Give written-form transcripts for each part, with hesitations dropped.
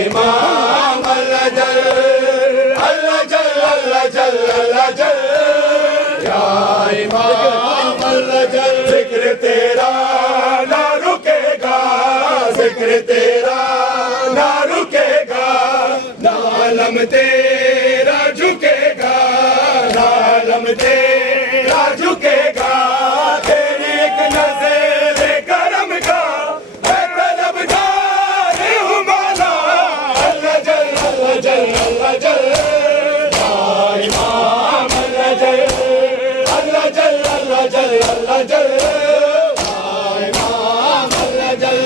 इमाम अल्लाह जल, अल्लाह जल, अल्लाह जल, अल्लाह जल, या इमाम अल्लाह जल। जिक्र तेरा ना रुकेगा, जिक्र तेरा ना रुकेगा, ना आलम तेरा झुकेगा, ना आलम तेरा झुकेगा। तेरी एक नज़र करम का मैं तलबगार हूँ मौला। अल्लाह जल, अल्लाह जल, अल्लाह जल, या इमाम अल्लाह जल, अल्लाह जल, अल्लाह जल, अल्लाह जल, या इमाम अल्लाह जल,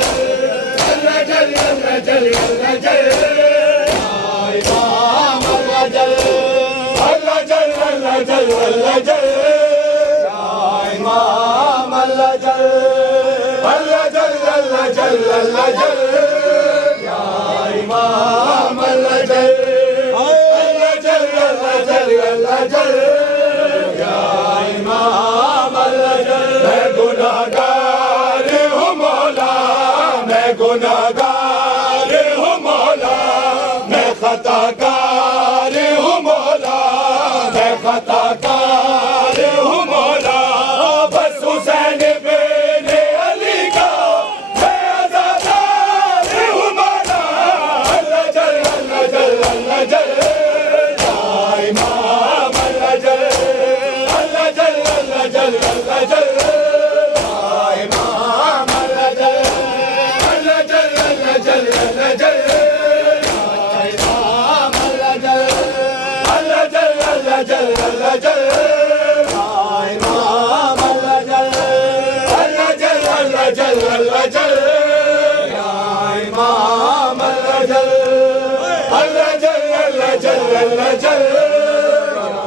अल्लाह जल, अल्लाह जल, अल्लाह जल, या इमाम अल्लाह जल, अल्लाह जल, अल्लाह जल, अल्लाह जल, या इमाम अल्लाह जल, अल्लाह जल, अल्लाह जल, अल्लाह जल, या इमाम अल्लाह जल, अल्लाह जल, अल्लाह जल, अल्लाह जल, या इमाम अल्लाह जल। मैं गुनाहगार हूँ मौला, मैं गुनाहगार हूँ मौला, मैं खताकार हूँ मौला, मैं खताकार हूँ मौला। बस हुसैन बेने अली का मैं अज़ादार हूँ मौला। अल्लाह जल, अल्लाह जल, अल्लाह जल, या इमाम अल्लाह जल, अल्लाह जल, अल्लाह जल, अल्लाह जल, या इमाम अल्लाह जल, अल्लाह जल, अल्लाह जल, अल्लाह जल, या इमाम अल्लाह जल, अल्लाह जल, अल्लाह जल, अल्लाह जल, या इमाम अल्लाह जल, अल्लाह जल, अल्लाह जल, अल्लाह जल, या इमाम अल्लाह जल, अल्लाह जल, अल्लाह जल, अल्लाह जल, या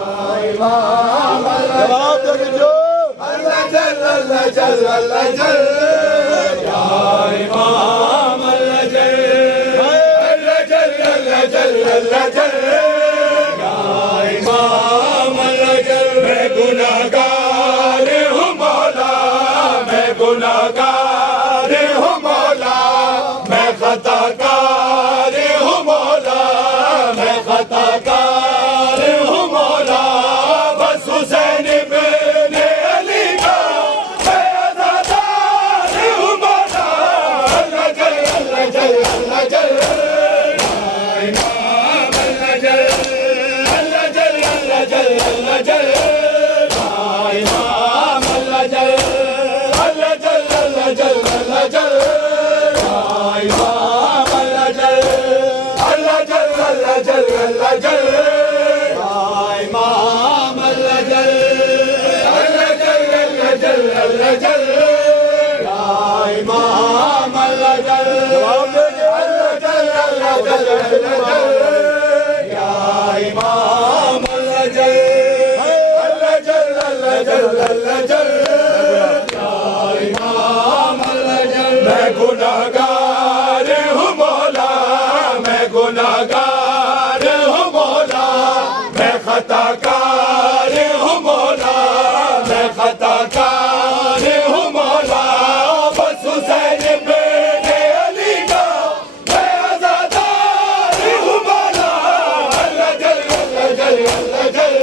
इमाम अल्लाह जल। अल्लाह जल, अल्लाह जल, अल्लाह जल, या इमाम अल्लाह जल, अल्लाह जल, अल्लाह जल, अल्लाह जल, या इमाम अल्लाह जल। मैं गुनाहगार हूँ मौला, मैं गुनाहगार हूँ मौला, मैं खताकार हूँ मौला, मैं खताकार हूँ मौला। बस हुसैन बेने अली का मैं अज़ादार हूँ मौला। अल्लाह जल, अल्लाह जल, अल्लाह जल, या इमाम अल्लाह जल, अल्लाह जल, अल्लाह जल, अल्लाह जल, या इमाम अल्लाह जल, अल्लाह जल, अल्लाह जल, अल्लाह जल, या इमाम अल्लाह जल, अल्लाह जल, अल्लाह जल, अल्लाह जल, या इमाम अल्लाह जल, अल्लाह जल, अल्लाह जल, अल्लाह जल, या इमाम अल्लाह जल, अल्लाह जल, अल्लाह जल, अल्लाह जल, या इमाम अल्लाह जल, अल्लाह जल, अल्लाह जल, अल्लाह जल, या इमाम अल्लाह जल। मैं गुनाहगार हूँ मौला, मैं गुनाहगार हूँ मौला, मैं खताकार हूँ मौला, मैं खताकार हूँ मौला। बस हुसैन बेने अली का मैं अज़ादार हूँ मौला। अल्लाह जल, अल्लाह जल, अल्लाह जल,